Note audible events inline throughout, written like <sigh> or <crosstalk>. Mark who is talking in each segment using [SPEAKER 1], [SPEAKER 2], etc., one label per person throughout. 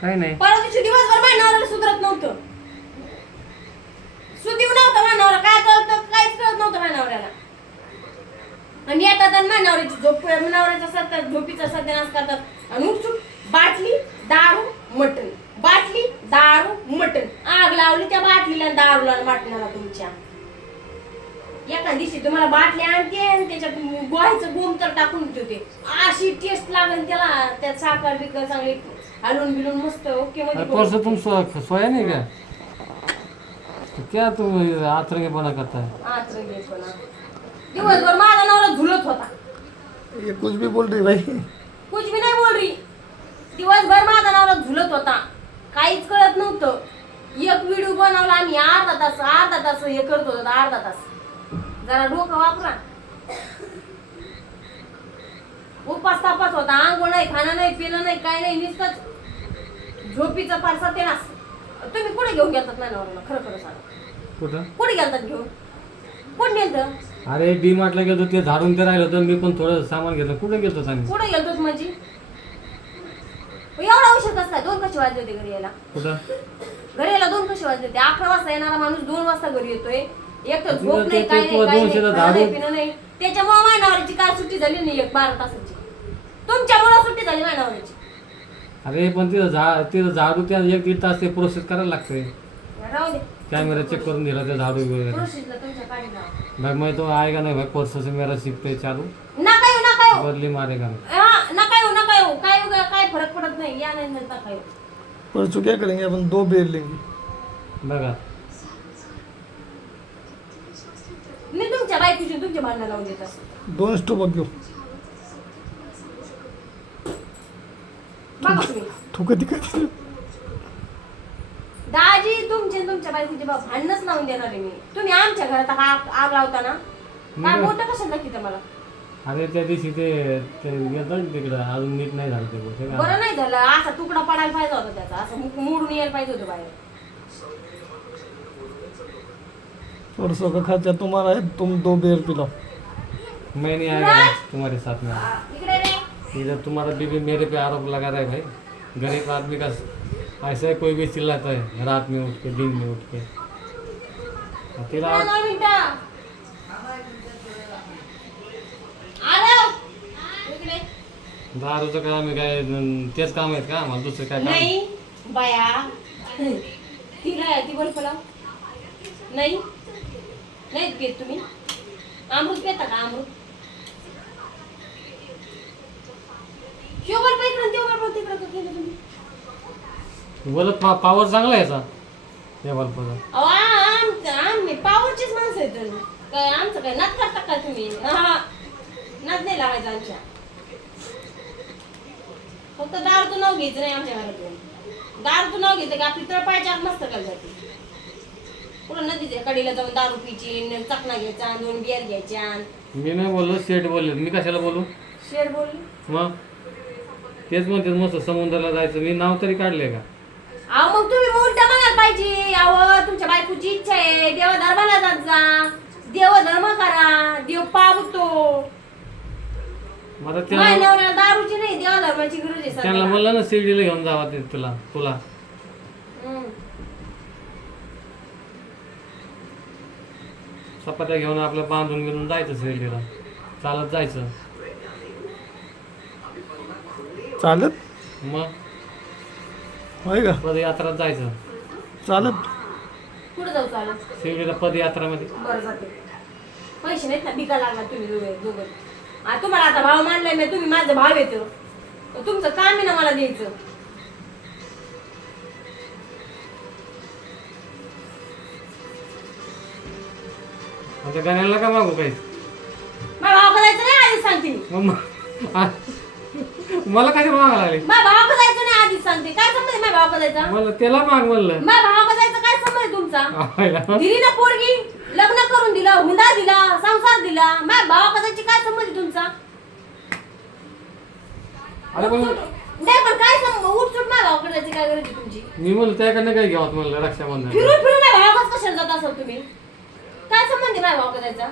[SPEAKER 1] काय नाही.
[SPEAKER 2] परवा दिवशी दिवसभर माझ्या नवऱ्याला सुधरत नव्हतं. सुधीव नव्हतं माझ्या नवरा. काय कळतं? काहीच कळत नव्हतं माझ्या नवऱ्याला. आणि येतात आणि माझ्या नवऱ्याची झोप नवऱ्याचा सत्ता झोपीचा सत्यानाश करतात. आणि उठसूट बाटली दारू मटण. बाटली दारू मटण. आग लावली त्या बाटलीला दारूला मटणाला तुमच्या. एका दिवशी तुम्हाला बाटली आणते आणि त्याच्यात गोहायचं गोम तर टाकून ठेवते. अशी टेस्ट लागेल त्याला. त्यात साखर बिकर चांगली हलवून बिलून मस्त ओके
[SPEAKER 1] अरे
[SPEAKER 2] मध्ये
[SPEAKER 1] परसों तुम सो, सोया नहीं क्या तो क्या तुम आतरंगेपना करता है
[SPEAKER 2] आचरंगेपणा. दिवसभर माझा नवरा झुलत होता.
[SPEAKER 3] ये कुछ भी बोल रही भाई।
[SPEAKER 2] कुछ भी नाही बोल रही. दिवसभर माझा नवरा झुलत होता. काहीच कळत नव्हतं. एक व्हिडिओ बनवला आम्ही अर्धा तास अर्धा तास हे करत होतो अर्धा तास. जरा डोकं वापरा. उपास तापास होता. आंघोळ नाही खाणं नाही पिणं नाही काय नाही नुसतंच झोपीचं फार सत्यानाश तुम्ही कुठे घेऊन गेलतात नवऱ्याला खरं खरं सांगा.
[SPEAKER 1] कुठं?
[SPEAKER 2] कुठे गेलतात घेऊन? कोण नेलतं?
[SPEAKER 1] अरे डी मार्टला गेलो ते झाडून ते राहिलं होतं मी पण थोडं सामान घेतलं. कुठे गेलो सांग
[SPEAKER 2] कुठे गेलतोस म्हणजे? एवढा उशीर कसं काय दोन कसे वाजले होते घरी यायला?
[SPEAKER 1] कुठं?
[SPEAKER 2] घरी यायला दोन कसे वाजले होते? अकरा वाजता येणारा माणूस दोन वाजता घरी येतोय. एक तर झोप नाही
[SPEAKER 1] ते-
[SPEAKER 2] काय
[SPEAKER 1] ते
[SPEAKER 2] नाही काय
[SPEAKER 1] दोनशेला
[SPEAKER 2] नाही खाणं नाही
[SPEAKER 1] झाडू.
[SPEAKER 2] पिणं नाही. त्याच्यामुळे माझ्या नवऱ्याची काय सुट्टी झाली नाही एक बारा तासाची. तुमच्यामुळे सुट्टी झाली माझ्या नवऱ्याची
[SPEAKER 1] अरे पण तिथं झा तिथं झाडू त्या एक दीड तास ते प्रोसेस करायला लागते
[SPEAKER 2] राहू दे.
[SPEAKER 1] कॅमेरा चेक करून दिला त्या झाडू वगैरे
[SPEAKER 2] प्रोसेसला तुमच्या पाठी जाऊ.
[SPEAKER 1] भाई मैं तो आएगा नहीं भाई? परसों से मेरा सीखते चालू.
[SPEAKER 2] नका येऊ नका येऊ.
[SPEAKER 1] बदली मारेगा
[SPEAKER 2] हा, नका येऊ नका येऊ. काय येऊ, काय फरक पडत नाही. या नाही म्हणता काय येऊ.
[SPEAKER 3] परसों क्या करेंगे अपन दो बेर लेंगे.
[SPEAKER 1] बघा.
[SPEAKER 2] मी तुमच्या बायकोची तुमच्या भांडणं लावून देत असते.
[SPEAKER 3] दोन स्टोव घेऊ.
[SPEAKER 2] बघा तुम्ही
[SPEAKER 3] थुकती का
[SPEAKER 2] दाजी तुमचे आणि तुमच्या बायकोचे बाप भांडणच लावून देणार आहे मी. तुम्ही आमच्या घरात आग आग लावता ना काय. मोठं कशाला दाखवते मला?
[SPEAKER 1] अरे त्या दिवशी ते ते ना तिकडं. अजून नीट नाही झालं ते.
[SPEAKER 2] बरं नाही झालं. असा तुकडा पडायला पाहिजे होता त्याचा. असं मुक- मोडून यायला पाहिजे होतं बाहेर.
[SPEAKER 3] परसों का खर्चा तुम्हारा है तुम दो बेर पिलाओ
[SPEAKER 1] मैं नहीं आएगा ना तुम्हारे साथ में
[SPEAKER 2] आ, इकडे
[SPEAKER 1] इधर तुम्हारा बीबी मेरे पे आरोप लगा रहा है भाई। गरीब आदमी का ऐसा ही कोई भी चिल्लाता है रात में उठ के दिन में उठ के। तेरा
[SPEAKER 2] इकडे
[SPEAKER 1] दारूचं काम आहे काय तेच काम आहेत का आम्हाला दुसरं काय काम?
[SPEAKER 2] नाही बाया। तिला ती बल्ब लाव नाही नाही पेत तुम्ही। अमृत पेता का अमृत केलं तुम्ही
[SPEAKER 1] बोलत पा पावर चांगला आहे याचा. या बल्बाचा
[SPEAKER 2] अहो, आ- आम्ही पावरचीच माणसं आहेत काय आमचं काय नात करता का तुम्ही? हा. नात नाही लावायचा आमच्या. फक्त दारूचं नाव घ्यायचं नाही आमच्या घरातून. दारूचं नाव घेतलं की आपली तळपायच्या आत मस्त काय जाते. पुढं नदीच्या कडीला जाऊन दारू पिची न चकना घ्यायचा दोन बियर घ्यायच्या.
[SPEAKER 1] मी नाही बोललो सेट बोलले. मी कशाला बोलू?
[SPEAKER 2] शेर बोलली.
[SPEAKER 1] मग? तेच म्हणते मस्त समुद्राला जायचं. मी नाव तरी काढले का?
[SPEAKER 2] अहो मग तुम्ही उलट म्हणायला पाहिजे. अहो तुमच्या बायकोची इच्छा आहे. देव धर्माला जात जा. देव धर्म करा. देव पावतो. माझ्या
[SPEAKER 1] त्याला
[SPEAKER 2] नवऱ्याला दारूची नाही देवा धर्माची गरज आहे
[SPEAKER 1] त्यांना
[SPEAKER 2] सध्याला.
[SPEAKER 1] म्हणलं ना शिर्डीला घेऊन जावा ते तुला तुला.
[SPEAKER 2] हम्म.
[SPEAKER 1] चपात्या घेऊन आपलं बांधून बिंधून जायचं शिर्डीला. चालत जायचं.
[SPEAKER 3] चालत?
[SPEAKER 1] मग?
[SPEAKER 3] होय का?
[SPEAKER 1] पदयात्रात जायचं.
[SPEAKER 3] चालत.
[SPEAKER 2] कुठं जाऊ चालत?
[SPEAKER 1] शिर्डीला पदयात्रामध्ये.
[SPEAKER 2] बरं जाते. पैसे नाहीत ना बिका लागला तुम्ही दोघे दोघं. आ, तुम्हाला आता भाव मानलाय मी तुम्ही माझा भाव येतो. तर तुमचं काम आहे ना मला द्यायचं.
[SPEAKER 1] गाण्याला का मागू काही.
[SPEAKER 2] माझा भाव करायचं नाही आधीच सांगते मी.
[SPEAKER 1] मग म- आ- मला कशी मागायला लागली?
[SPEAKER 2] नाही आधीच सांगते. काय संबंध आहे माझ्या भाव करायचा
[SPEAKER 1] मला त्याला माग म्हणलं.
[SPEAKER 2] काय संबंध आहे तुमचा? <laughs>
[SPEAKER 1] आवायला.
[SPEAKER 2] दिली ना पोरगी लग्न करून दिलं हुंडा दिला संसार दिला. माझ्या भावा करायची काय संबंध आहे तुमचा?
[SPEAKER 1] अरे पण
[SPEAKER 2] नाही पण काय संबंध? माझ्या करायची काय गरज आहे तुमची?
[SPEAKER 1] मी म्हणलं त्याकडनं काय घ्यावं म्हणलं रक्षाबंधन.
[SPEAKER 2] फिरून फिरून माझ्या भावाकडे कशाला जात असाल तुम्ही? काय संबंध आहे माझ्या भावा करायचा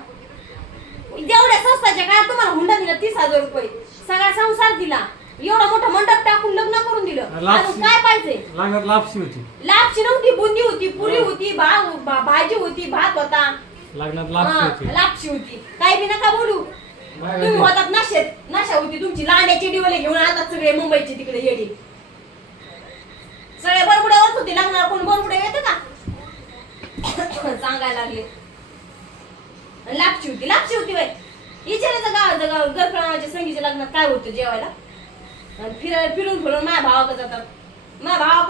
[SPEAKER 2] जेवढ्या स्वस्ताच्या काय तुम्हाला हुंडा दिला तीस हजार रुपये. सगळा संसार दिला. एवढा मोठा मंडप टाकून लग्न करून दिलं. अजून काय पाहिजे?
[SPEAKER 1] लागणार लापशी होती.
[SPEAKER 2] लापशी नव्हती बुंदी होती पुरी होती भा- भा- भाजी होती भात होता.
[SPEAKER 1] लागणार लापशी
[SPEAKER 2] हा,
[SPEAKER 1] होती.
[SPEAKER 2] लापशी होती. काय बी नका बोलू.
[SPEAKER 1] बाय
[SPEAKER 2] तुम्ही
[SPEAKER 1] बाय.
[SPEAKER 2] होतात नशेत नशा होती तुमची. लांड्याची डिवले घेऊन आणतात सगळे मुंबईचे तिकडे येडी. सगळे बरबुड्यावरच होते लग्नाला कोण बरबुड्या येतं का? <coughs> सांगायला लागले. लापशी होती लापशी होती बाई. विचारायचं गावाचं गाव गरफळाच्या संगीच्या लग्नात काय होतं जेवायला? आणि फिर फिरून फिरून माझ्या भावाकडे जातात. माझ्या भावा